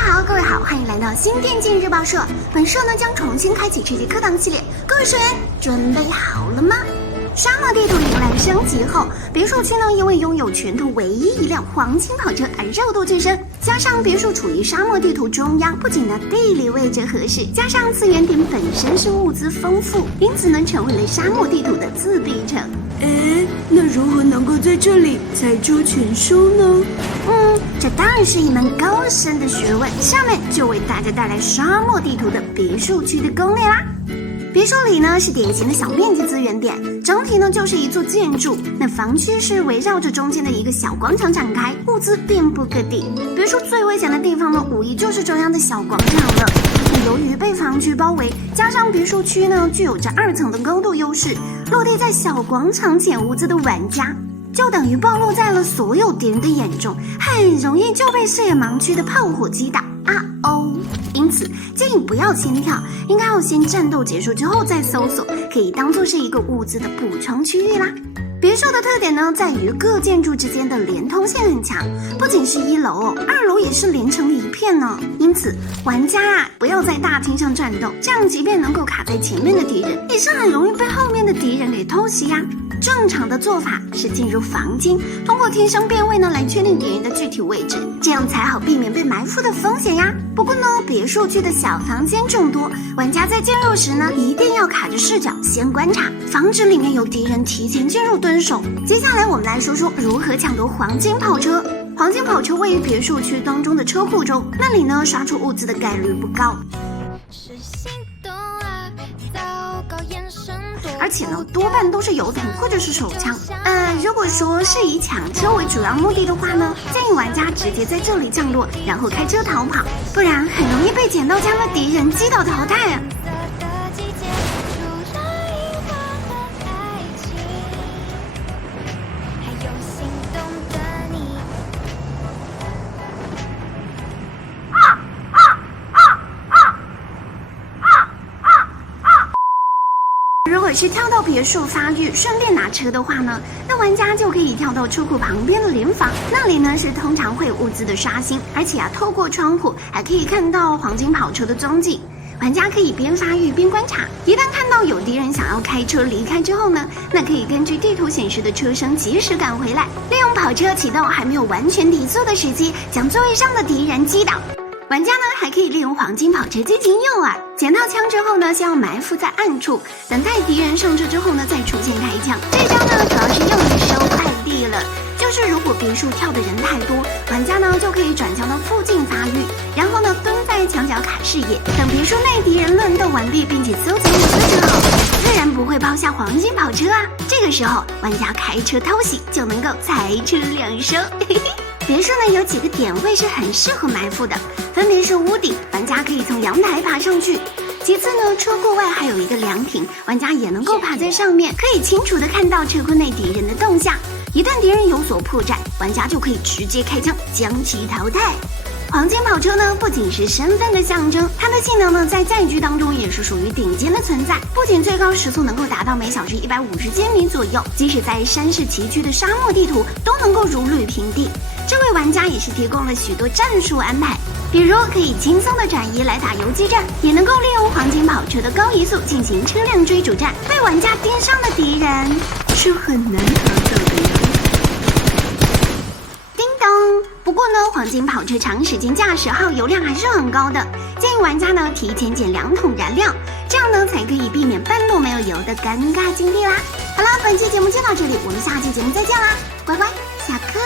好，各位好，欢迎来到新电竞日报社。本社呢将重新开启吃鸡课堂系列，各位学员准备好了吗？沙漠地图迎来升级后，别墅区呢因为拥有全图唯一一辆黄金跑车而热度剧升。加上别墅处于沙漠地图中央，不仅呢地理位置合适，加上次元点本身是物资丰富，因此呢成为了沙漠地图的自闭城。那如何能够在这里猜出全书呢？这当然是一门高深的学问。下面就为大家带来沙漠地图的别墅区的攻略啦。别墅里呢是典型的小面积资源点，整体呢就是一座建筑，那房区是围绕着中间的一个小广场展开，物资遍布各地。别墅最危险的地方呢，无疑就是这样的小广场了。由于被房区包围，加上别墅区呢具有着2层的高度优势，落地在小广场捡物资的玩家，就等于暴露在了所有敌人的眼中，很容易就被视野盲区的炮火击倒。因此建议不要先跳，应该要先战斗结束之后再搜索，可以当做是一个物资的补充区域啦。别墅的特点呢，在于各建筑之间的连通性很强，不仅是1楼2楼也是连成了一片呢。因此，玩家不要在大厅上战斗，这样即便能够卡在前面的敌人，也是很容易被后面的敌人给偷袭呀。正常的做法是进入房间，通过天生辨位呢来确定敌人的具体位置，这样才好避免被埋伏的风险呀。不过呢，别墅区的小房间众多，玩家在进入时呢，一定要卡着视角先观察，防止里面有敌人提前进入蹲守。接下来我们来说说如何抢夺黄金跑车。黄金跑车位于别墅区当中的车库中，那里呢刷出物资的概率不高。而且呢，多半都是油桶或者是手枪。如果说是以抢车为主要目的的话呢，建议玩家直接在这里降落，然后开车逃跑，不然很容易被捡到枪的敌人击倒淘汰啊。如果是跳到别墅发育，顺便拿车的话呢，那玩家就可以跳到车库旁边的联防，那里呢是通常会有物资的刷新，而且透过窗户还可以看到黄金跑车的踪迹。玩家可以边发育边观察，一旦看到有敌人想要开车离开之后呢，那可以根据地图显示的车声及时赶回来，利用跑车启动还没有完全提速的时机，将座位上的敌人击倒。玩家呢还可以利用黄金跑车进行诱饵，捡到枪之后呢，先要埋伏在暗处，等待敌人上车之后呢，再出现开枪。这招呢主要是用于收快递了，就是如果别墅跳的人太多，玩家呢就可以转枪到附近发育，然后呢蹲在墙角卡视野，等别墅内敌人乱斗完毕，并且搜集物资之后，自然不会抛下黄金跑车啊。这个时候玩家开车偷袭就能够财车两收。别墅呢有几个点位是很适合埋伏的，分别是屋顶，玩家可以从阳台爬上去；其次呢，车库外还有一个凉亭，玩家也能够爬在上面，可以清楚的看到车库内敌人的动向。一旦敌人有所破绽，玩家就可以直接开枪将其淘汰。黄金跑车呢，不仅是身份的象征，它的性能呢，在战局当中也是属于顶尖的存在。不仅最高时速能够达到每小时150千米左右，即使在山势崎岖的沙漠地图都能够如履平地。这为玩家也是提供了许多战术安排，比如可以轻松的转移来打游击战，也能够利用黄金跑车的高移速进行车辆追逐战。被玩家盯上的敌人是很难逃走的呀。叮咚！不过呢，黄金跑车长时间驾驶耗油量还是很高的，建议玩家呢提前减2桶燃料，这样呢才可以避免半路没有油的尴尬境地啦。好啦，本期节目就到这里，我们下期节目再见啦，乖乖下课。